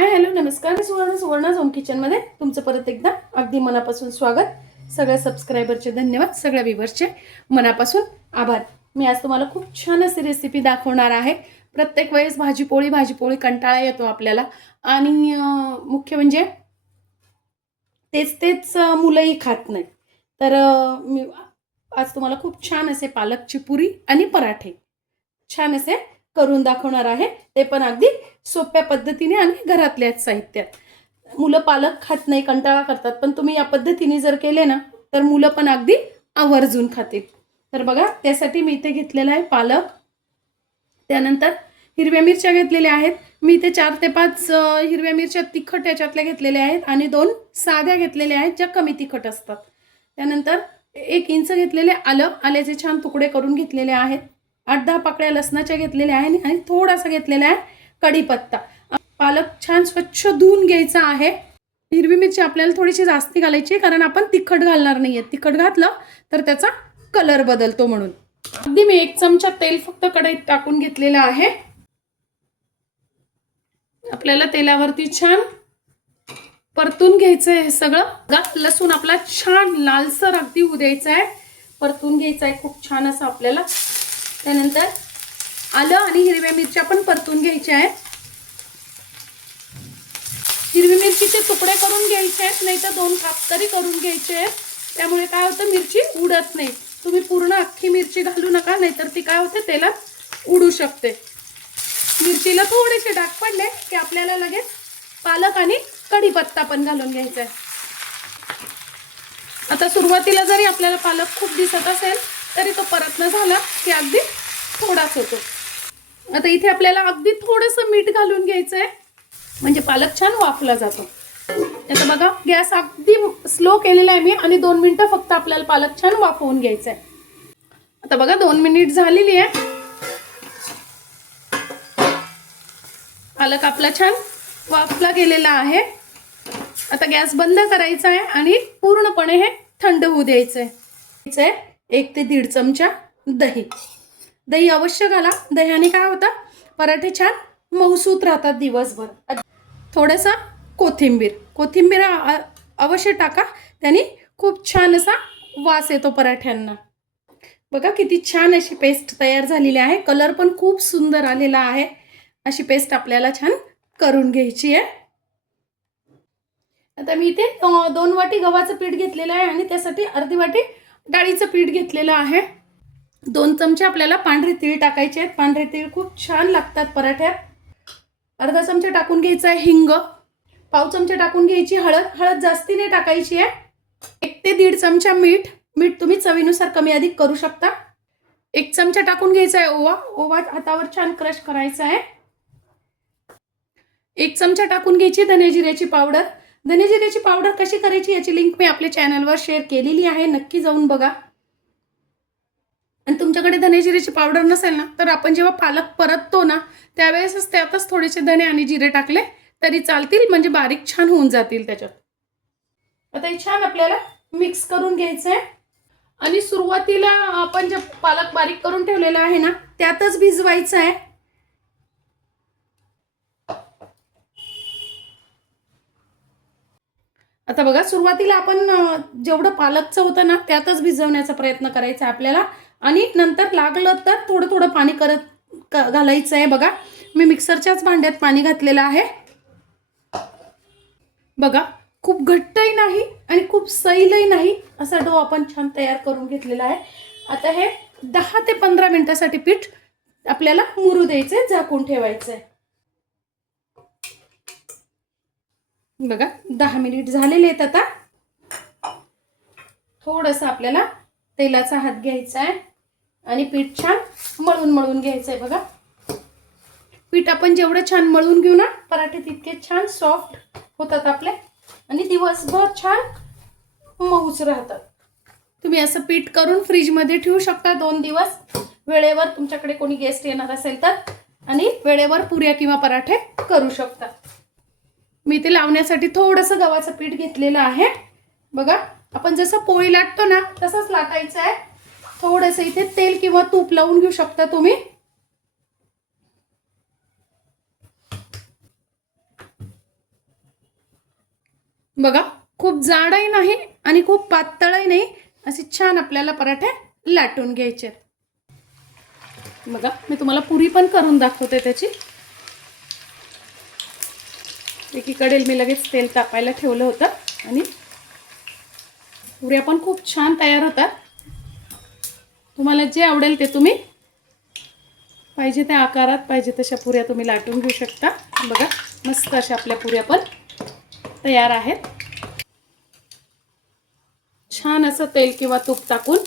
Hi hello नमस्कार. मी सुवर्ण सुवर्ण होम किचनमध्ये. तुमचं परत एकदा अगदी मनापासून स्वागत. सगळ्या सबस्क्रायबरचे धन्यवाद सगळ्या व्हिवर्सचे मनापासून आभार. मी आज तुम्हाला खूप छान अशी रेसिपी दाखवणार आहे. प्रत्येक वेळेस भाजीपोळी भाजीपोळी कंटाळा येतो आपल्याला. आणि मुख्य म्हणजे तेच तेच मुलंही खात नाही तर मी आज तुम्हाला खूप छान असे पालकची पुरी आणि पराठे. छान असे करून दाखवणार आहे. ते पण अगदी सोप्या पद्धतीने आणि घरातल्याच साहित्यात. मुलं पालक खात नाही कंटाळा करतात. पण तुम्ही या पद्धतीने जर केले ना तर मुलं पण अगदी आवर्जून खातील. तर बघा त्यासाठी मी इथे घेतलेला आहे पालक. त्यानंतर हिरव्या मिरच्या घेतलेल्या आहेत. मी इथे चार ते पाच हिरव्या मिरच्या तिखट याच्यातल्या घेतलेल्या आहेत आणि दोन साध्या घेतलेल्या आहेत ज्या कमी तिखट असतात. त्यानंतर एक इंच घेतलेले आलं. आल्याचे छान तुकडे करून घेतलेले आहेत. आठ दहा पाकळ्या लसणाच्या घेतलेल्या आहेत आणि थोडासा घेतलेला आहे कढीपत्ता. पालक छान स्वच्छ धुवून घ्यायचा आहे. हिरवी मिरची आपल्याला थोडीशी जास्ती घालायची आहे, कारण आपण तिखट घालणार नाहीये. तिखट घातलं तर त्याचा कलर बदलतो म्हणून. अगदी मी एक चमचा तेल फक्त कढईत टाकून घेतलेलं आहे. आपल्याला तेलावरती छान परतून घ्यायचं आहे हे सगळं. लसूण आपला छान लालसर अगदी उद्यायचा आहे. परतून घ्यायचा आहे. खूप छान असं आपल्याला त्यानंतर आलं आणि हिरव्या मिरच्या पण परतून घ्यायच्या आहेत. हिरवी मिरचीचे तुकडे करून घ्यायचे आहेत नाही तर दोन काप तरी करून घ्यायचे आहेत. त्यामुळे काय होतं मिरची उडत नाही. तुम्ही पूर्ण अख्खी मिरची घालू नका नाहीतर ती काय होते तेलात उडू शकते. मिरचीला थोडेसे डाग पडले की आपल्याला लगेच पालक आणि कढीपत्ता पण घालून घ्यायचा आहे. आता सुरुवातीला जरी आपल्याला पालक खूप दिसत असेल तरी तो परतनं झाला की अगदी थोडाच होतो. आता इथे आपल्याला अगदी थोडंसं मीठ घालून घ्यायचं आहे म्हणजे पालक छान वाफला जातो. आता बघा गॅस अगदी स्लो केलेला आहे मी आणि दोन मिनिटं फक्त आपल्याला पालक छान वाफवून घ्यायचं आहे आता बघा दोन मिनिट झालेली आहे. पालक आपला छान वाफला गेलेला आहे. आता गॅस बंद करायचा आहे आणि पूर्णपणे हे थंड होऊ द्यायचं आहे एक ते दीड चमचा दही. दही अवश्य घाला. दह्याने काय होतं? पराठे छान मऊसूत राहतात दिवसभर. थोडंसं कोथिंबीर. कोथिंबीर अवश्य टाका. त्याने खूप छान असा वास येतो पराठ्यांना. बघा किती छान अशी पेस्ट तयार झालेली आहे. कलर पण खूप सुंदर आलेला आहे. अशी पेस्ट आपल्याला छान करून घ्यायची आहे. आता मी इथे दोन वाटी गव्हाचं पीठ घेतलेलं आहे आणि त्यासाठी अर्धी वाटी डाळीचं पीठ घेतलेलं आहे. दोन चमचे आपल्याला पांढरे तीळ टाकायचे आहेत. पांढरे तीळ खूप छान लागतात पराठ्यात. अर्धा चमचा टाकून घ्यायचा आहे हिंग. पाव चमचा टाकून घ्यायची हळद. हळद जास्ती नाही टाकायची आहे. एक ते दीड चमचा मीठ. मीठ तुम्ही चवीनुसार कमी अधिक करू शकता. एक चमचा टाकून घ्यायचा आहे ओवा. ओवा हातावर छान क्रश करायचा आहे. एक चमचा टाकून घ्यायची धने जिऱ्याची पावडर. धनेजिऱ्याची पावडर कशी करायची याची लिंक मी आपल्या चॅनलवर शेअर केलेली आहे. नक्की जाऊन बघा. आणि तुमच्याकडे धनेजिऱ्याची पावडर नसेल ना तर आपण जेव्हा पालक परततो ना त्यावेळेसच त्यातच थोडेसे धने आणि जिरे टाकले तरी चालतील म्हणजे बारीक छान होऊन जातील त्याच्यात. आता हे छान आपल्याला मिक्स करून घ्यायचं आहे आणि सुरुवातीला आपण जे पालक बारीक करून ठेवलेला आहे ना त्यातच भिजवायचं आहे आता बघा सुरुवातीला आपण जेवढं पालकचं होतं ना त्यातच भिजवण्याचा प्रयत्न करायचा आहे आपल्याला. आणि नंतर लागलं तर थोडं थोडं पाणी करत घालायचं आहे बघा. मी मिक्सरच्याच भांड्यात पाणी घातलेलं आहे. बघा खूप घट्टही नाही आणि खूप सैलही नाही असा डो आपण छान तयार करून घेतलेला आहे. आता हे दहा ते पंधरा मिनटासाठी पीठ आपल्याला मुरू द्यायचंय झाकून ठेवायचं आहे बघा दहा मिनिट झालेले आहेत आता. थोडंसं आपल्याला तेलाचा हात घ्यायचा आहे आणि पीठ छान मळून मळून घ्यायचं आहे बघा. पीठ आपण जेवढं छान मळून घेऊ ना पराठे तितके छान सॉफ्ट होतात आपले आणि दिवसभर छान मऊच राहतात. तुम्ही असं पीठ करून फ्रीजमध्ये ठेवू शकता दोन दिवस. वेळेवर तुमच्याकडे कोणी गेस्ट येणार असेल तर. आणि वेळेवर पुऱ्या किंवा पराठे करू शकता. मी ते लावण्यासाठी थोडंसं गव्हाचं पीठ घेतलेलं आहे. बघा आपण जसं पोळी लाटतो ना तसंच लाटायचं आहे. थोडंसं इथे तेल किंवा तूप लावून घेऊ शकता तुम्ही. बघा खूप जाडही नाही आणि खूप पातळही नाही. असे छान आपल्याला पराठे लाटून घ्यायचे बघा मी तुम्हाला पुरी पण करून दाखवते त्याची. एकीकडे मी लगेच तेल तापायला ठेवलं होतं आणि पुऱ्या पण खूप छान तयार होतात. तुम्हाला जे आवडेल ते तुम्ही पाहिजे त्या आकारात पाहिजे तशा पुऱ्या तुम्ही लाटून घेऊ शकता. बघा मस्त अशा आपल्या पुऱ्या पण तयार आहेत. छान असं तेल किंवा तूप टाकून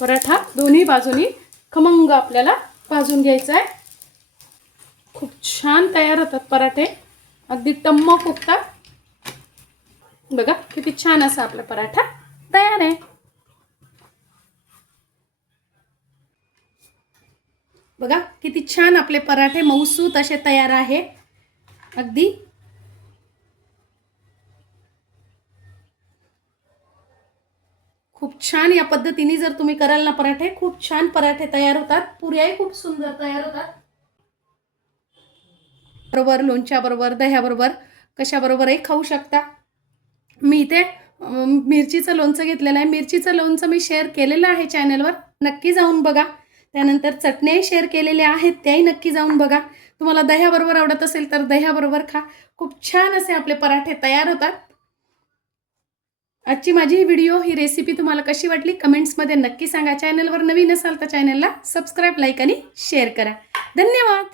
पराठा दोन्ही बाजूनी खमंग आपल्याला भाजून घ्यायचा आहे. खूप छान तयार होतात पराठे. अगदी टम्म फुगतात बघा किती छान असा आपला पराठा तयार आहे. बघा किती छान आपले पराठे मऊसूत असे तयार आहे. अगदी. खूप छान या पद्धतीने जर तुम्ही कराल ना पराठे खूप छान पराठे तयार होतात. पुऱ्याही खूप सुंदर तयार होतात. बरोबर लोणच्याबरोबर दह्याबरोबर कशाबरोबरही खाऊ शकता. मी इथे मिरचीचं लोणचं घेतलेलं आहे. मिरचीचं लोणचं मी शेअर केलेलं आहे चॅनलवर नक्की जाऊन बघा. त्यानंतर चटण्याही शेअर केलेल्या आहेत त्याही नक्की जाऊन बघा. तुम्हाला दह्याबरोबर आवडत असेल तर दह्याबरोबर खा. खूप छान असे आपले पराठे तयार होतात. आजची माझी ही व्हिडिओ ही रेसिपी तुम्हाला कशी वाटली? कमेंट्समध्ये नक्की सांगा. चॅनलवर नवीन असाल तर चॅनलला सबस्क्राईब लाईक आणि शेअर करा. धन्यवाद!